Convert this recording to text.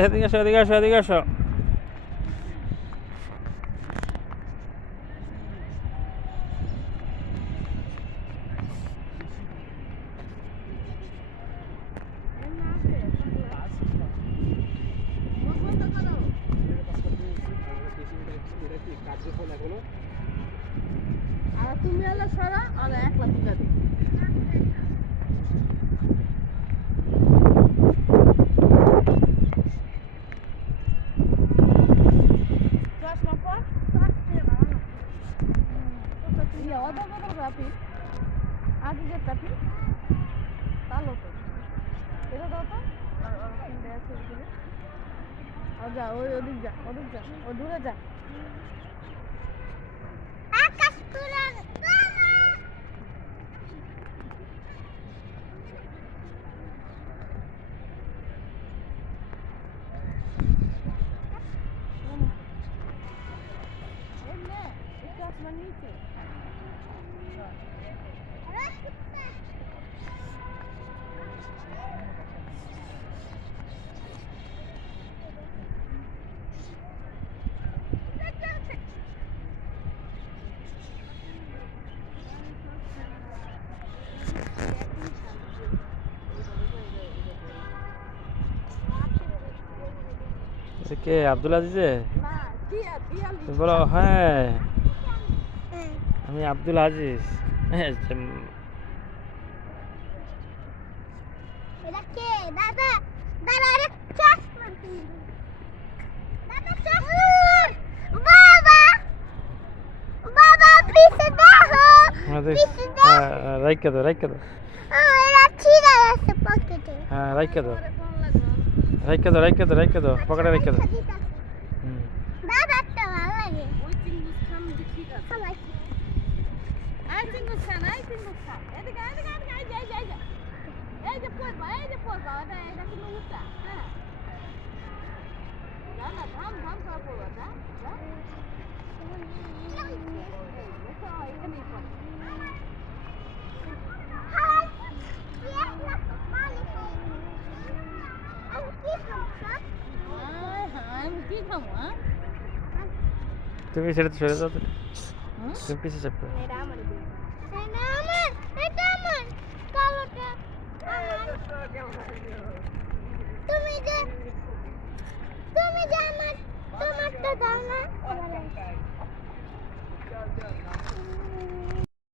এদিকে আসো এদিকে আসো এদিকে আসো। আর তুমি হলো সরা আর একলা তুলে দিই কত রাপি আগে যে টাপি ভালো তো এটা দাও তো। আর আর আর যা ওই ওদিক যা ওদিক যা ও দূরে যা। আকাশ পুরান এই নে কে আব্দুল আজিজে? না দিয়া দিয়া তুমি বলো হ্যাঁ। আমি আব্দুল আজিজ। হ্যাঁ হ্যাঁ রাইখে দাও দাও। হ্যাঁ রাইখে দাও। ফোন দাও রাইখে দাও রাইখে দাও। পকেটে রাইখে দাও। হুম। দাদারটা ভালো লাগে। ওই চিঙ্গুস খান ঠিক আছে আমার আই চিঙ্গুস খান আই চিঙ্গুস খান এদিকে এদিকে এদিকে এই যে এই যে এই যে এই যে পড়বা এই যে পড়বা এটা এটা কিন্তু উঠা হ্যাঁ তুমি সেটা সরে যাও তো হুম? তুমি পিছিয়ে চাপবে তুমি যে তুমি যে আমার তোমারটা দাও না